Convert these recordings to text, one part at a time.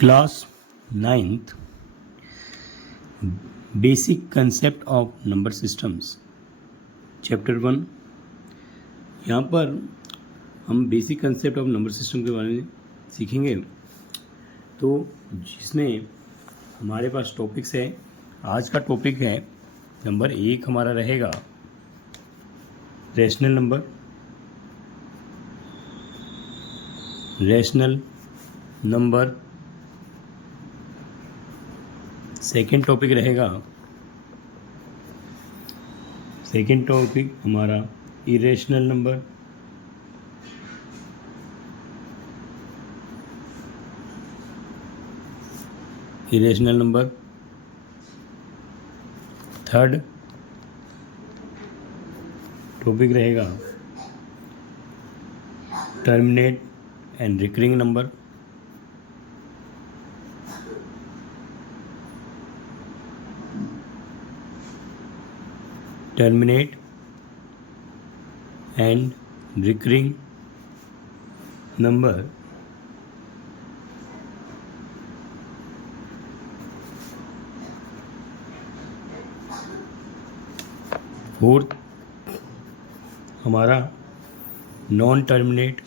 Class 9th basic concept of number systems chapter 1। यहाँ पर हम basic concept of number system के बारे में सीखेंगे। तो जिसमें हमारे पास टॉपिक्स है, आज का टॉपिक है नंबर 1 हमारा रहेगा रैशनल नंबर। सेकेंड टॉपिक रहेगा, सेकेंड टॉपिक हमारा इरेशनल नंबर। थर्ड टॉपिक रहेगा terminate and recurring number. Terminate and recurring number. Fourth हमारा non terminate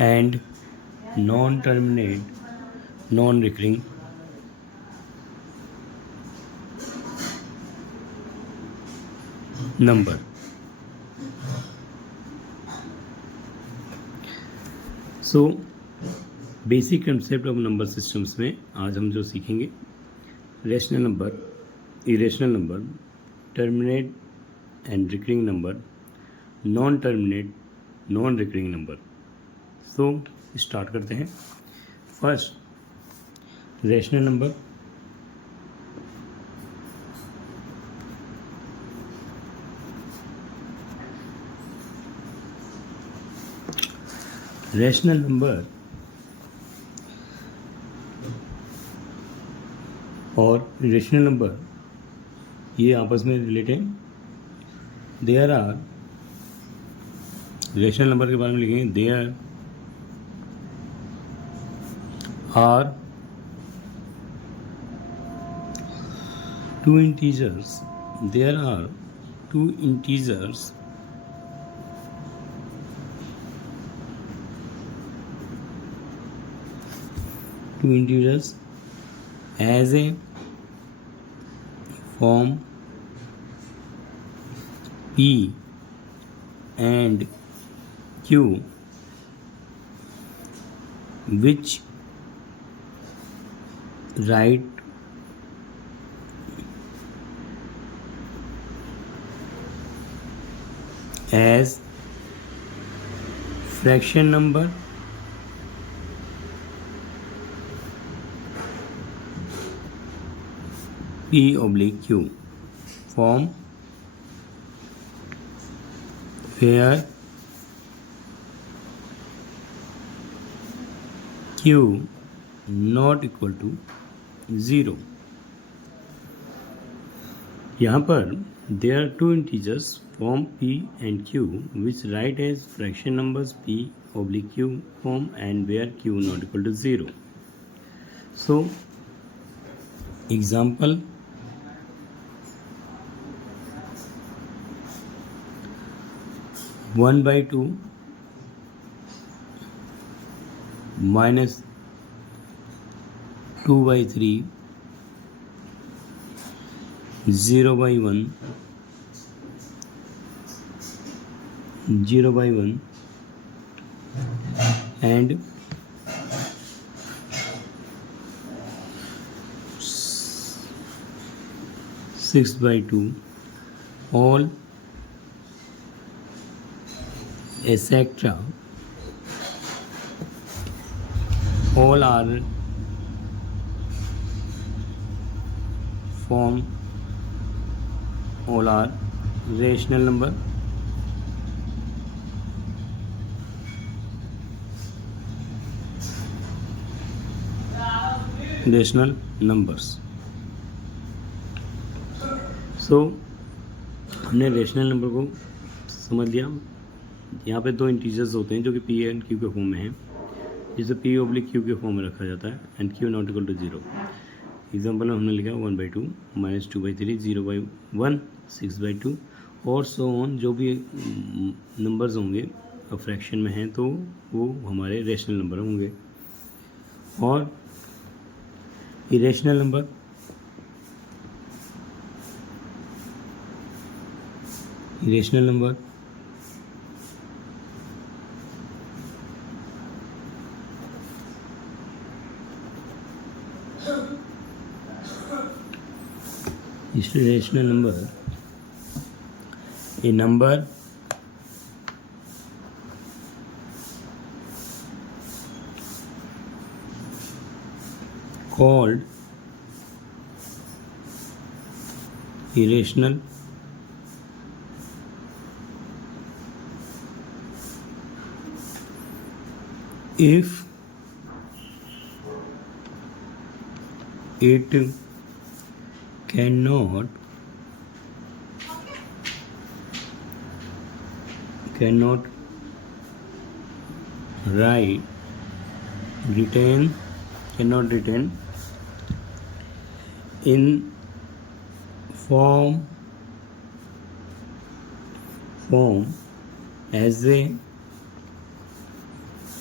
and non recurring number. So basic concept of number systems में आज हम जो सीखेंगे rational number, irrational number, terminate and recurring number, non terminate non recurring number. So start करते हैं। First rational number. Rational number और irrational number ये आपस में related. There are, rational number के बारे में लिखेंगे, there are two integers, there are two integers as a form P and Q which write as fraction number P/Q, form where Q not equal to 0। यहाँ पर there are two integers form P and Q which write as fraction numbers P/Q form and where Q not equal to 0। So example, 1/2 minus 2/3, 0/1, 0/1 and 6/2 all etc. all are rational number। rational numbers। सो हमने rational number को समझ लिया। यहाँ पे दो integers होते हैं जो कि पी एंड क्यू के फॉर्म में हैं, जिसे पी ऑब्लिक क्यू के फॉर्म में रखा जाता है and Q not equal to 0। Example में हमने लिखा 1/2 -2/3 0/1 6/2 और सो ऑन। जो भी नंबर्स होंगे फ्रैक्शन में हैं तो वो हमारे रेशनल नंबर होंगे। और irrational number a number called irrational if it cannot retain in form as a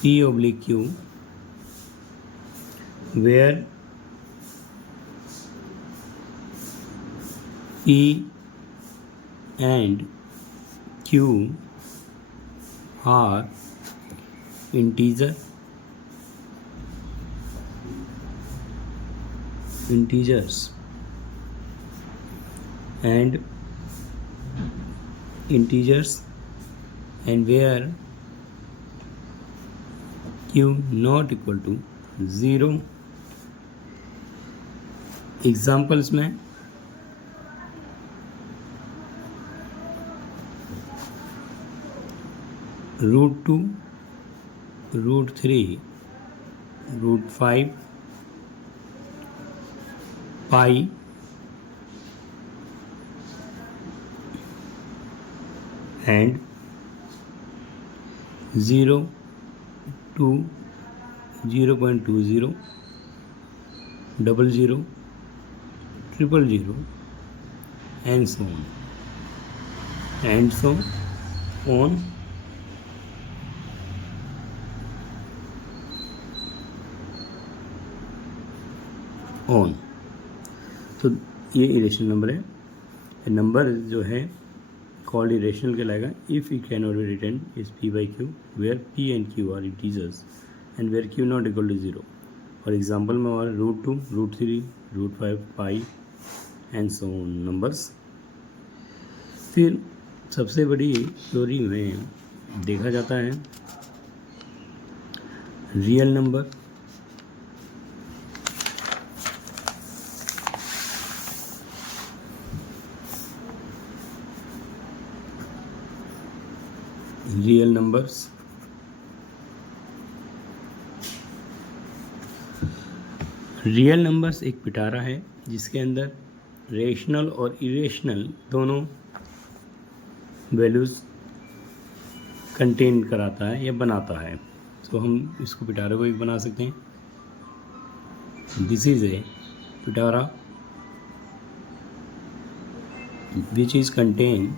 P oblique Q, where P and Q are integers and where Q not equal to 0। Examples में √2, √3, √5, पाई and 0 to 0.20, 00, 000 and so on तो ये irrational number है। Number जो है called irrational कहलाएगा if it can not be written is P/Q where P and Q are integers and where Q not equal to 0। और example में हमारा √2, √3, √5, pi and so on numbers. फिर सबसे बड़ी थ्योरी में देखा जाता है रियल नंबर। रियल नंबर्स एक पिटारा है जिसके अंदर रेशनल और इरेशनल दोनों वैल्यूज़ कंटेन कराता है या बनाता है। तो हम इसको पिटारा को भी बना सकते हैं। This is a Pitara which is contain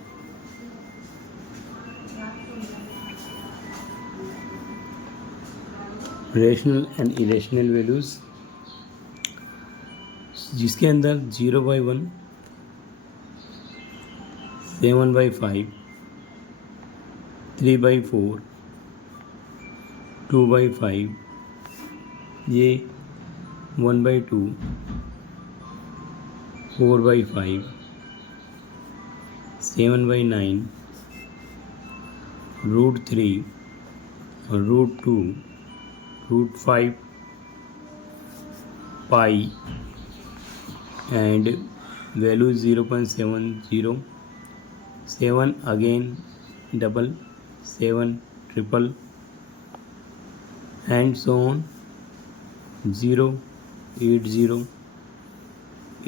rational and irrational values, जिसके अंदर 0/1, 7/5, 3/4, 2/5, ये 1/2, 4/5, 7/9, √3, √2, √5, पाई and value 0.70, 7 again, double, 7 triple and so on, 0, 80,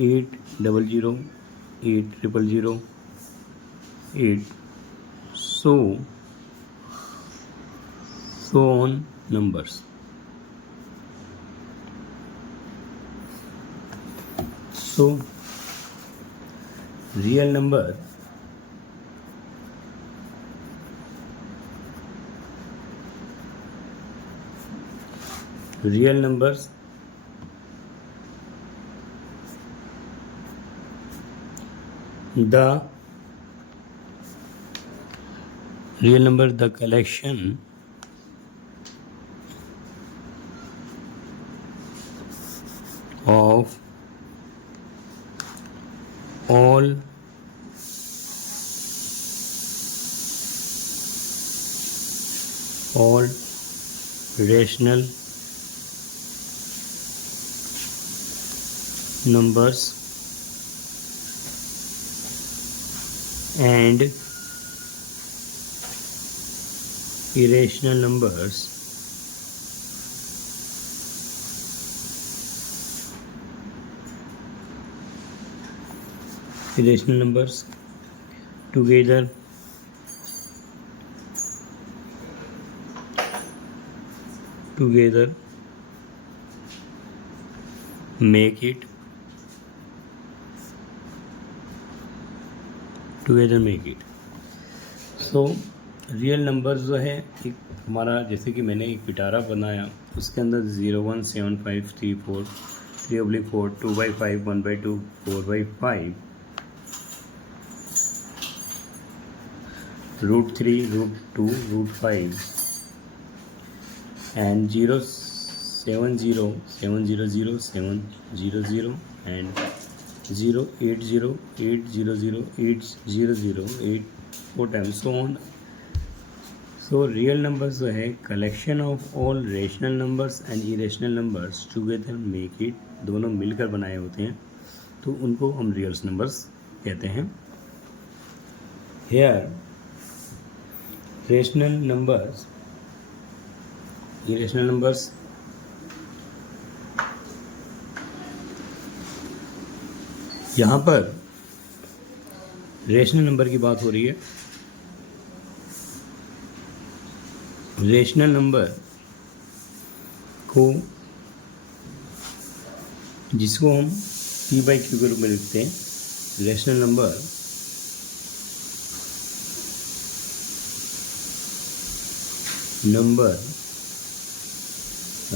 800, 8000, 8। So so on numbers. So real numbers the real number, the collection of all rational numbers and irrational numbers together make it so real numbers जो है एक हमारा, जैसे कि मैंने एक पिटारा बनाया उसके अंदर 0 1 7 5 3 4 3/4 2/5 1/2 4/5 √3 √2 √5 and 0 7 0 7 0 0 7 0 0 and 0 8 0 8 0 0 8 0 0 8 4 times so on. So real numbers जो है collection of all rational numbers and irrational numbers together make it, दोनों मिलकर बनाए होते हैं तो उनको हम रियल नंबर्स कहते हैं. Here rational numbers irrational numbers यहाँ पर रेशनल नंबर की बात हो रही है. रेशनल नंबर को जिसको हम P/Q के रूप में लिखते हैं, rational number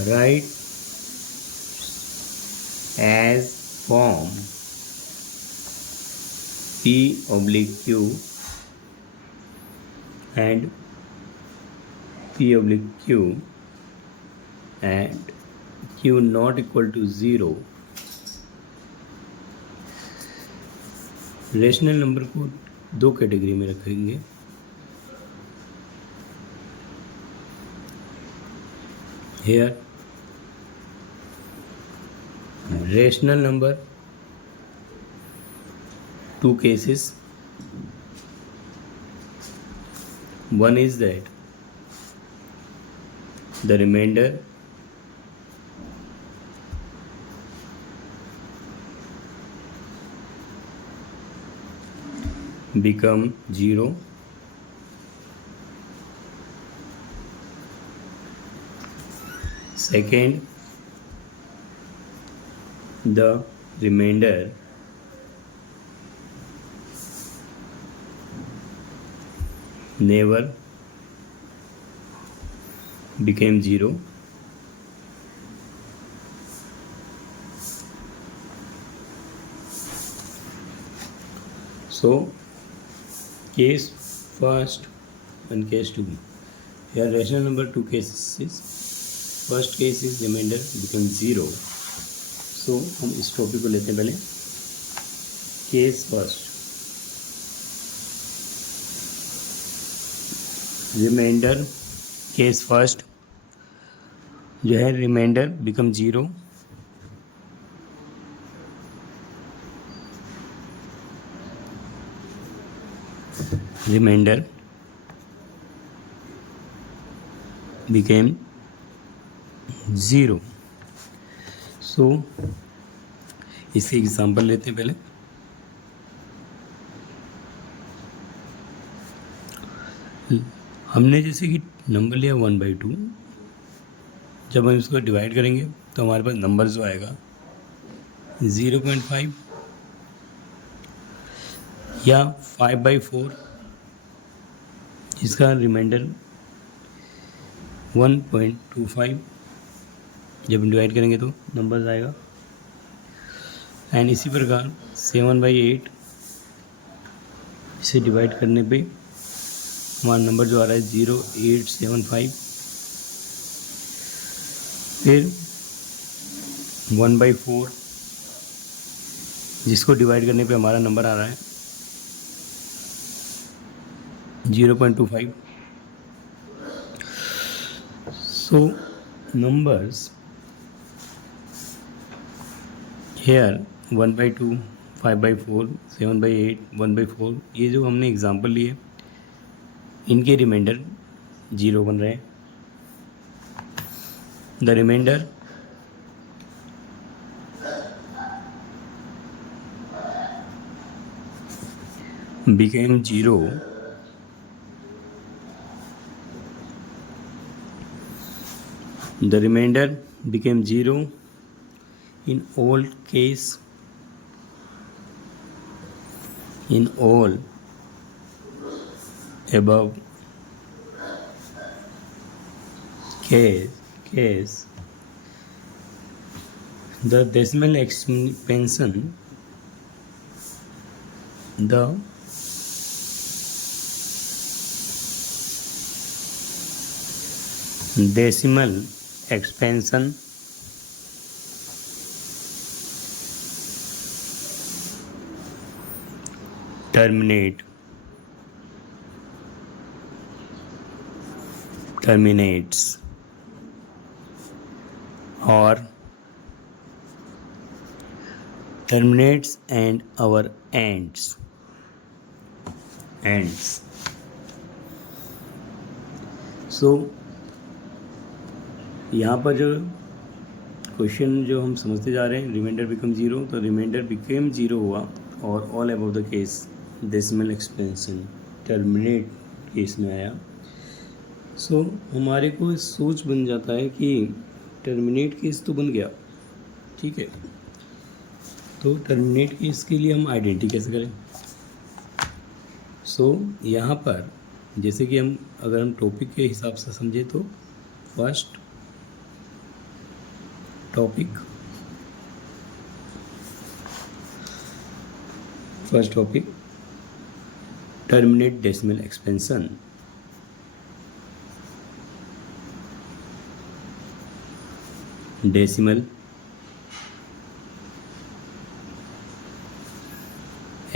write as form P/Q and P/Q and Q not equal to 0. Rational number को दो कैटेगरी में रखेंगे. Here rational number, two cases. One is that the remainder become 0. Second, the remainder never became 0. So case first and case 2. Here rational number two cases is, first case is remainder become 0. So हम इस topic को लेते हैं पहले. Case first, remainder. Case first जो है remainder become 0. Remainder became 0. So इसके example लेते हैं पहले. हमने जैसे कि नंबर लिया 1/2, जब हम इसको डिवाइड करेंगे तो हमारे पास नंबर जो आएगा 0.5 या 5/4, जिसका रिमाइंडर 1.25, जब हम डिवाइड करेंगे तो नंबर आएगा। एंड इसी प्रकार 7/8, इसे डिवाइड करने पे हमारा नंबर जो आ रहा है 0.875। फिर 1/4, जिसको डिवाइड करने पे हमारा नंबर आ रहा है 0.25। So numbers here 1/2, 5/4, 7/8, 1/4, ये जो हमने एग्जाम्पल लिए इनके रिमाइंडर 0 बन रहे हैं। The remainder became 0 the remainder became 0 in all above case the decimal expansion terminates or terminates and our ends so यहाँ पर जो क्वेश्चन जो हम समझते जा रहे हैं, रिमाइंडर बिकम 0, तो रिमाइंडर बिकेम 0 हुआ और all above the case decimal expansion terminate case में आया। सो हमारे को सोच बन जाता है कि टर्मिनेट केस तो बन गया, ठीक है, तो टर्मिनेट केस के लिए हम आइडेंटिटी कैसे करें। सो यहाँ पर जैसे कि हम अगर हम टॉपिक के हिसाब से समझे तो first topic terminate decimal expansion. Decimal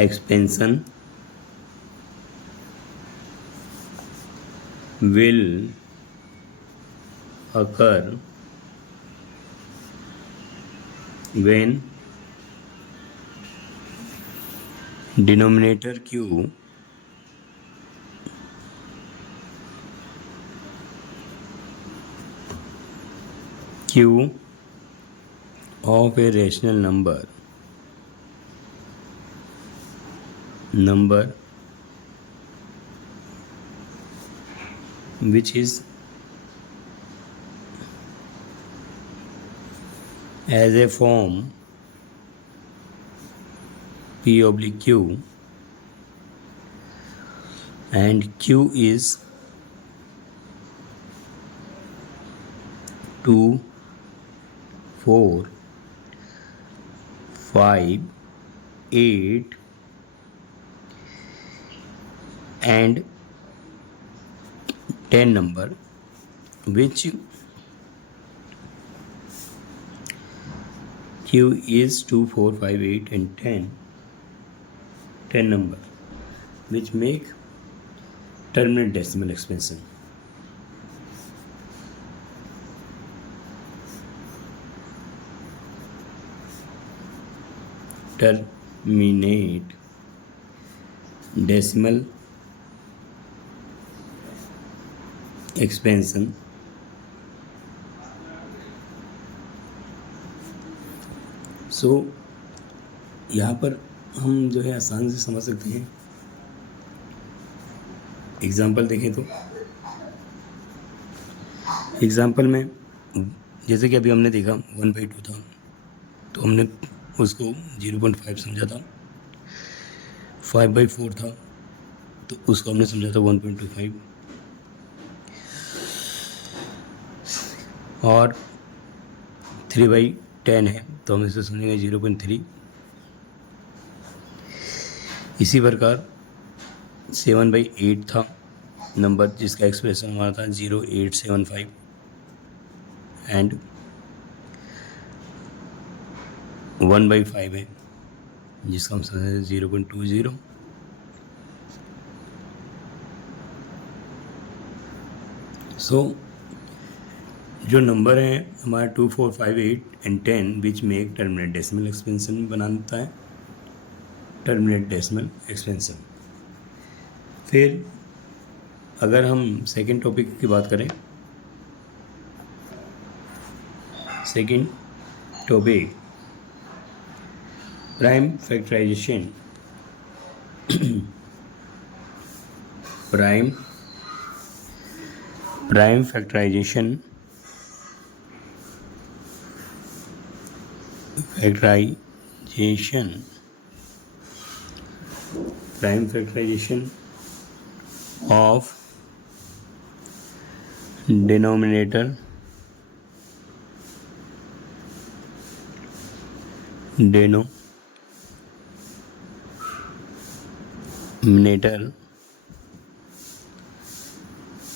expansion will occur when denominator q of a rational number which is as a form p/q and q is 2, 4, 5, 8 and 10 number, which q is 2, 4, 5, 8 and 10 number, which make terminate decimal expansion. Terminate decimal expansion सो यहाँ पर हम जो है आसान से समझ सकते हैं। एग्जाम्पल देखें तो एग्जाम्पल में जैसे कि अभी हमने देखा 1/2 था, तो हमने उसको 0.5 समझा था। 5/4 था, तो उसको हमने समझा था 1.25। और 3/10 है, तो हम इसे समझेंगे 0.3। इसी प्रकार 7/8 था नंबर, जिसका एक्सप्रेशन हमारा था 0.875। एंड 1/5 है, जिसका हम समझेंगे 0.20। सो जो नंबर है हमारा 2, 4, 5, 8 एंड 10 विच में टर्मिनेट डेसिमल एक्सपेंशन बनाता है, टर्मिनेट डेसिमल एक्सपेंशन। फिर अगर हम सेकेंड टॉपिक की बात करें, second topic prime factorisation. Prime factorisation of denominator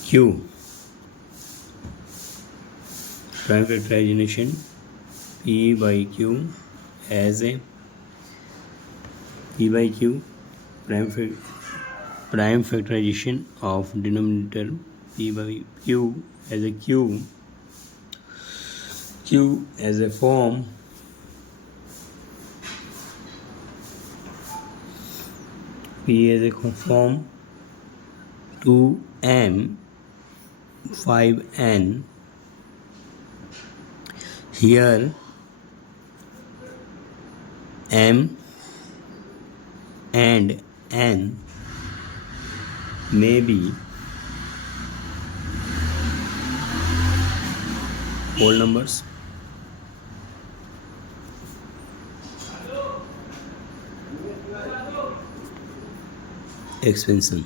q। prime factorization p/q as a p/q prime factorization of denominator p/q as a q as a form p as a form 2m 5n। here m and n may be whole numbers. Expansion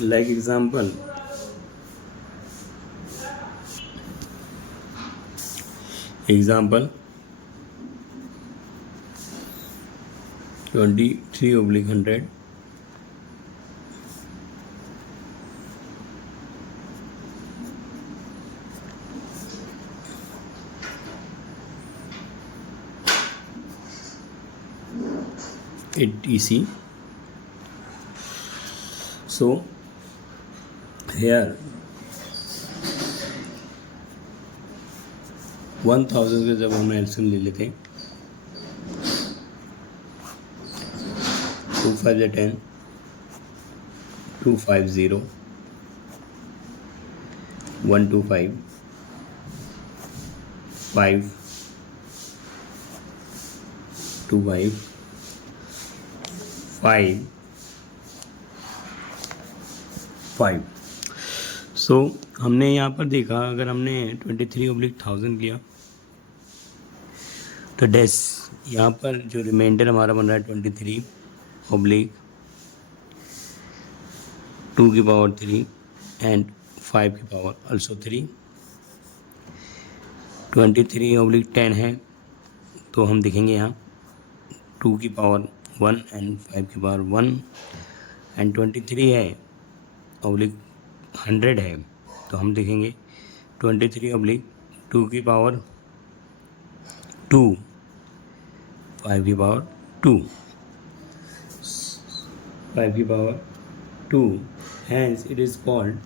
like example 23/100 etc. So here 1000 के जब हम एल्सियम ले लेते हैं, 2 5 10, 250, 125, 5 25, 5 सो हमने यहाँ पर देखा, अगर हमने 23/1000 लिया तो डैश यहाँ पर जो रिमाइंडर हमारा बन रहा है 23/2 एंड 5 की पावर also 3। 23/10 है, तो हम देखेंगे यहाँ 2 की पावर 1 एंड 5 की पावर 1 एंड 23 है ऑब्लिक 100 है, तो हम देखेंगे 23/2 की पावर 2, 5 की पावर 2, 5 की power 2, hence it is called,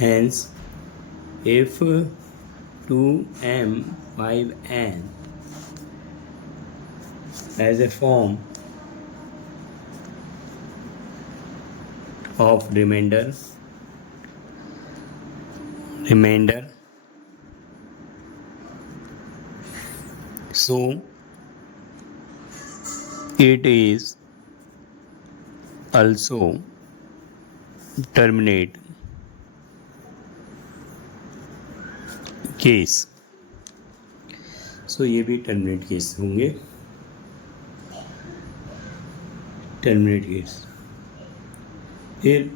hence if 2m 5n as a form of remainder So it is also terminate case. So ये भी टर्मिनेट केस होंगे. Terminate case. फिर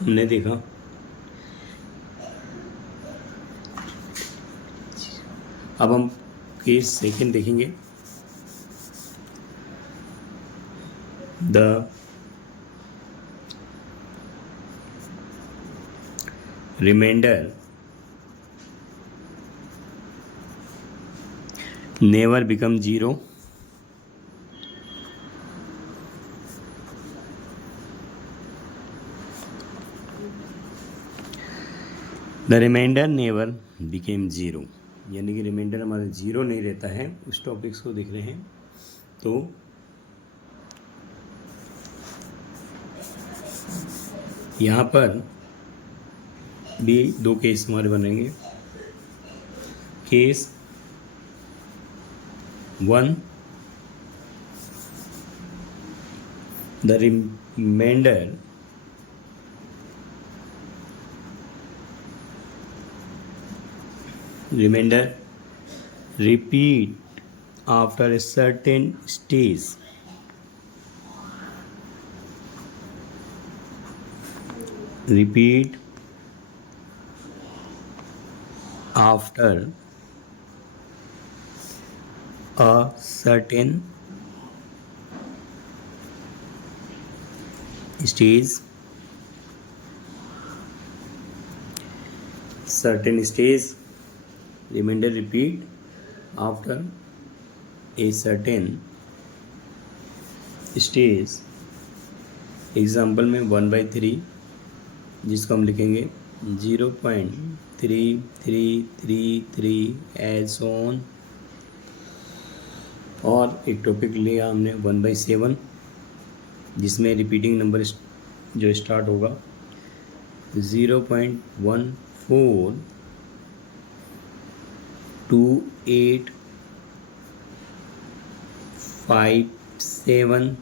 हमने देखा अब हम केस सेकंड देखेंगे. The remainder never become zero. The remainder never became zero. यानी कि रिमाइंडर हमारा जीरो नहीं रहता है. उस टॉपिक्स को देख रहे हैं. तो यहाँ पर भी दो केस हमारे बनेंगे. Case 1, the remainder repeat after a certain stage. Repeat after a certain stage. Remainder repeat after a certain stage. Example में 1/3 जिसको हम लिखेंगे 0.3333 एज ऑन. और एक टॉपिक लिया हमने 1/7 जिसमें रिपीटिंग नंबर जो स्टार्ट होगा 0.142857.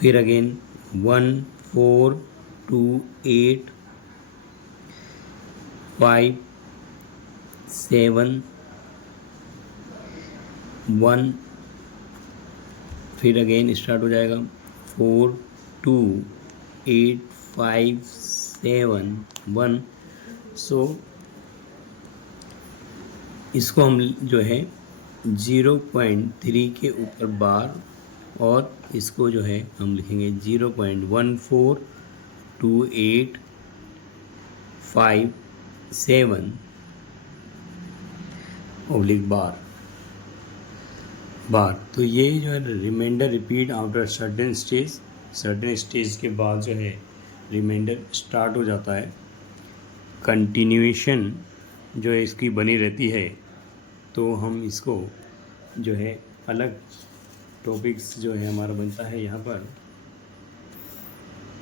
फिर अगेन 142857 फिर अगेन स्टार्ट हो जाएगा 42857 सो इसको हम जो है 0.3 के ऊपर बार और इसको जो है हम लिखेंगे 0.142857 ओब्लिक बार. तो ये जो है remainder repeat after certain stage के बाद जो है रिमाइंडर स्टार्ट हो जाता है. कंटिन्यूएशन जो है इसकी बनी रहती है. तो हम इसको जो है अलग टॉपिक्स जो है हमारा बनता है यहाँ पर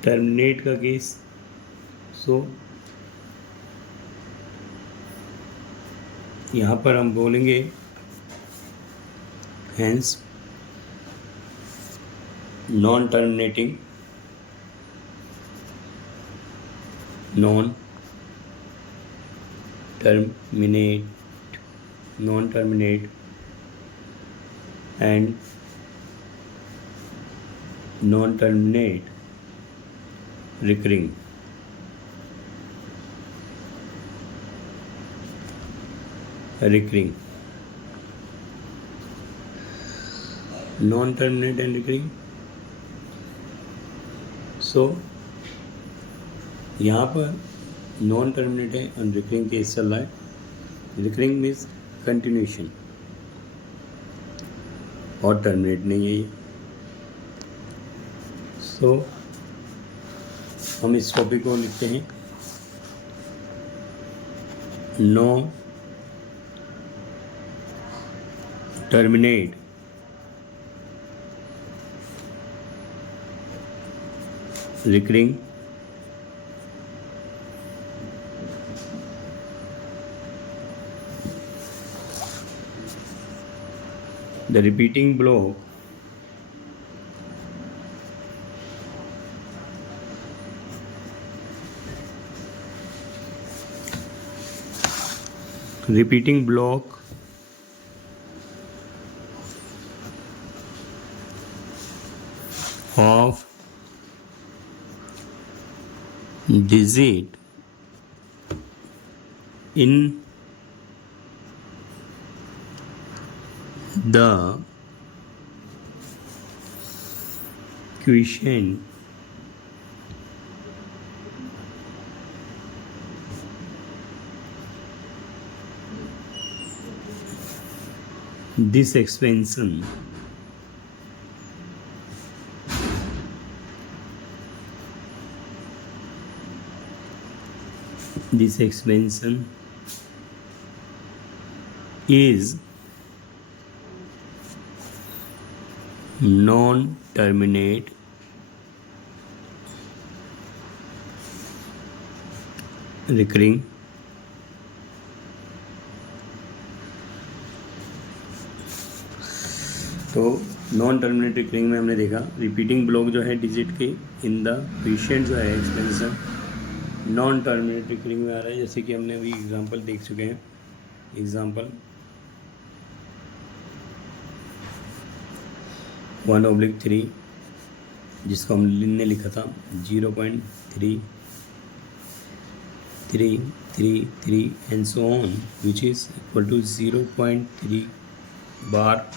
टर्मिनेट का केस. सो यहाँ पर हम बोलेंगे hence non-terminate and non-terminate recurring. Non-terminate and recurring. सो यहाँ पर नॉन टर्मिनेट है और रिकरिंग केस चल रहा है. रिकरिंग मीन्स कंटिन्यूएशन और टर्मिनेट नहीं है ये. सो हम इस टॉपिक को लिखते हैं no terminate recurring The repeating block of digit in the quotient this expansion is non-terminate recurring तो नॉन टर्मिनेट रिकरिंग में हमने देखा रिपीटिंग ब्लॉक जो है डिजिट के इन द क्वोशिएंट जो है एक्सपेंशन नॉन टर्मिनेट रिकरिंग में आ रहा है, जैसे कि हमने अभी एग्जांपल देख चुके हैं। एग्जांपल 1/3 जिसको हमने लिखा था 0.3333 and so on which is equal to 0.3 bar.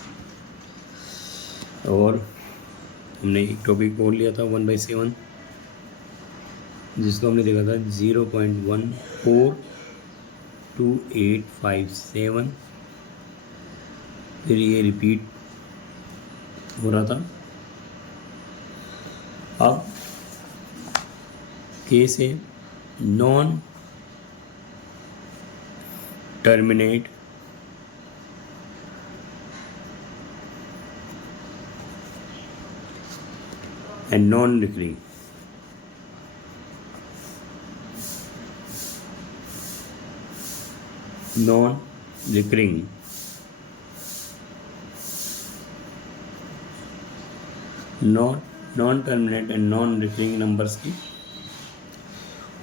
और हमने एक टॉपिक और लिया था 1/7 जिसको हमने देखा था 0.142857 फिर ये रिपीट हो रहा था। अब केस है non terminate and non-recurring. Non-recurring non-terminate and non-recurring numbers की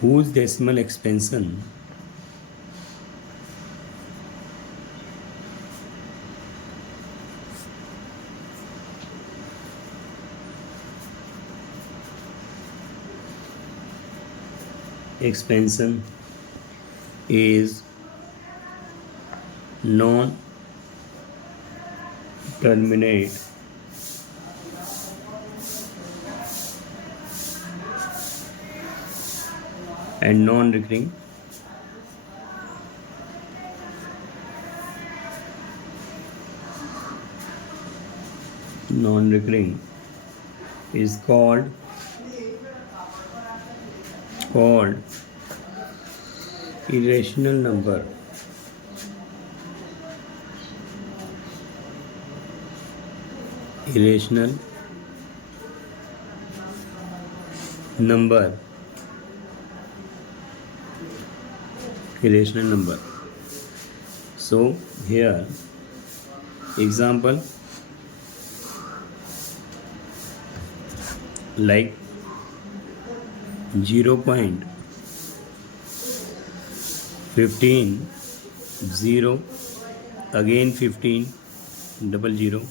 whose decimal expansion is non-terminate and non-recurring is called irrational number. Irrational number. So here example like 0.15 0 again 15 00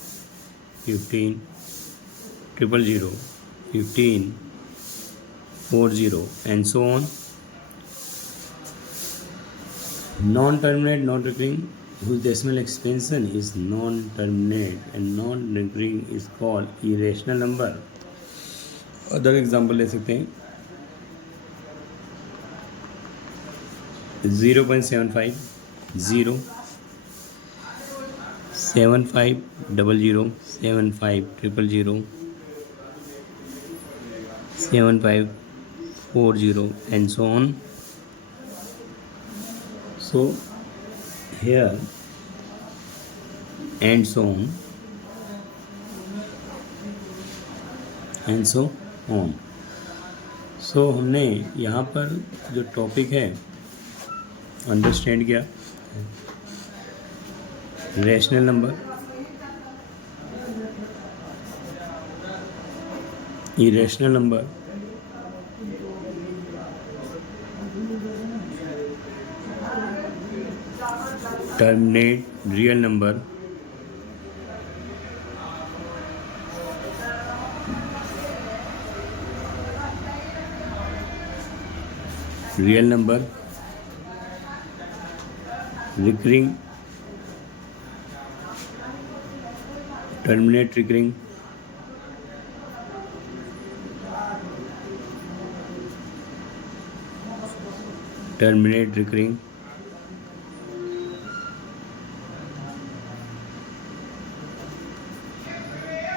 15 000 15 40 and so on. Non-terminate non-recurring whose decimal expansion is non-terminate and non-recurring is called irrational number. Other example ले सकते हैं 0.75 0 7500 7500 7540 and so on. So here and so on and so on. So हमने यहाँ पर जो topic है understand किया rational number irrational number, terminate real number, real number, recurring, terminate recurring, terminate recurring,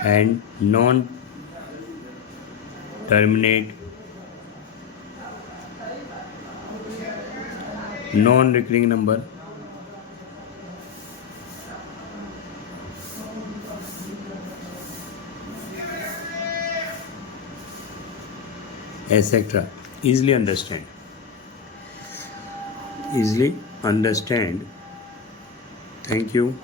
and non-terminate, non-recurring number, etc. Easily understand. Thank you.